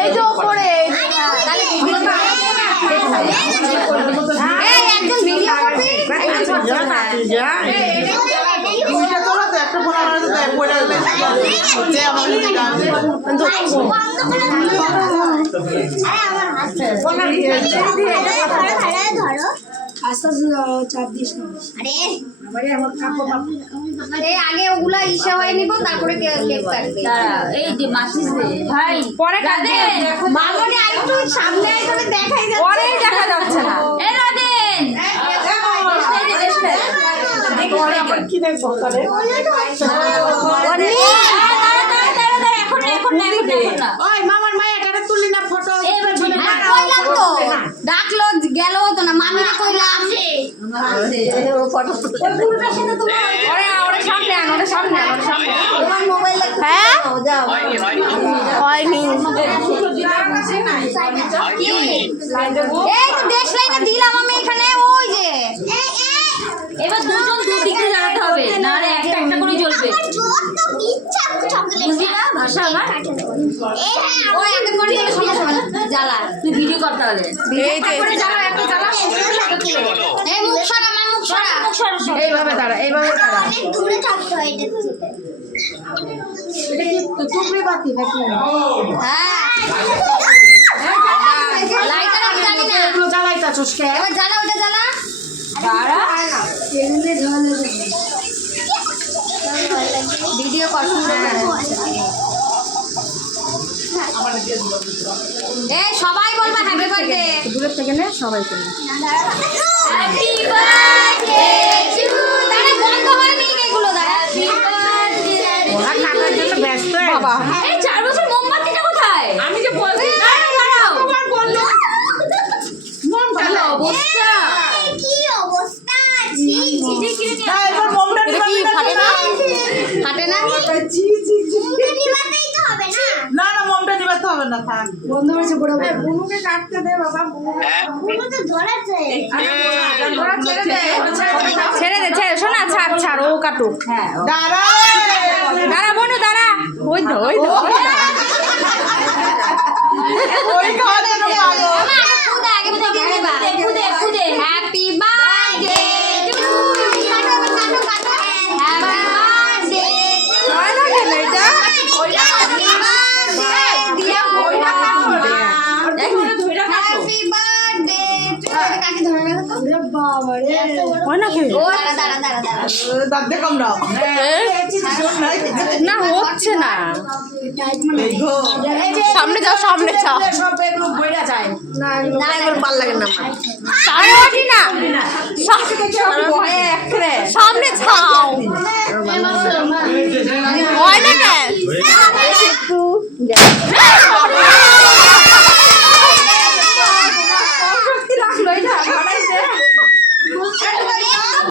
এই যে ওপরে একজন ভিডিও করবি আগে ওগুলা ইসা হয়ে নিব তারপরে কেক কাটবে। এই যে মাছিস ভাই পরে কাটবে মামনি আরেকটু সামনে আইলে দেখাই যাচ্ছে পরে দেখা যাচ্ছে না। এ রাদিন পরে আবার কি দেখবো তাহলে এখন না ওই মামার মায়া এটা তুলি না ফটো কইলাম তো ডাকলো গেল তো না মামিরা কইলাম ফটো পুরোটার সাথে তুমি ওরে সামনে আন ওরে সামনে তোমার মোবাইল হ্যাঁ যাও হয়নি এই তো দেশ লাইনে দিলাম আমি এখানে ওই যে এবার দুজন দুদিকে দাঁড়াতে হবে নালে একটা একটা করে জ্বলবে বুঝলি না ভাষা আমার ওই আগে করে জ্বালা তুই ভিডিও কর তাহলে এই যে জ্বালা একটা জ্বালা এই মুখ সরা আমার মুখ সরা এইভাবে দাঁড়া অনেক দূরে থাকতে হয় এটা কি তুমি বাতি নাকি হ্যাঁ লাইটার আমি জানি না এগুলো জ্বালাইতা চুষকে এবার জ্বালা ওটা জ্বালা দাঁড়া এগুলো জ্বালা ভিডিও কর এই সবাই বলবা হ্যাপি বার্থডে দূর থেকে নে সবাই বলবে হ্যাপি বার্থডে টু দাঁড়া বন্ধ হয়নি এগুলো দাঁড়া হ্যাপি বার্থডে ওরা কাটার জন্য ব্যস্ত বাবা এই 4 বছর মোমবাতিটা কোথায় আমি যে বলছি দাঁড়াও তোমার বললো মোমবাতি অবস্থা কি অবস্থা জি জি কি এবার মোমটা কি ফাটে না জি জি জি নিবাতেই তো হবে না না মোমটা নিবাতে হবে না থাক বন্ধ হয়েছে বড় ভাই বুনুকে কাটতে দে বাবা বুনু তো ধরেছে ছেড়ে দে শোনা ছাড় ও কাটুক হ্যাঁ দাঁড়া বনু দাঁড়া ওই তো ওই খাওয়া যেন পাগল খুদে আগে থেকে দিবা খুদে হ্যাপি বার্থডে টু কাটো হ্যাপি বার্থডে হয় না কেন এটা ওইটা হ্যাপি বার্থডে দিয়া ওইটা কাটো দেখো ধইরা কাটো হ্যাপি বার্থডে টু কাকে ধরে রাখো তো বাবা রে হয় না কেন ও দাঁড়া দাঁত দে কামড়াও না হচ্ছে না সামনে যাও সব এগুলো বইরা যায় না এগুলো ভালো লাগে না আমার সামনে ছাও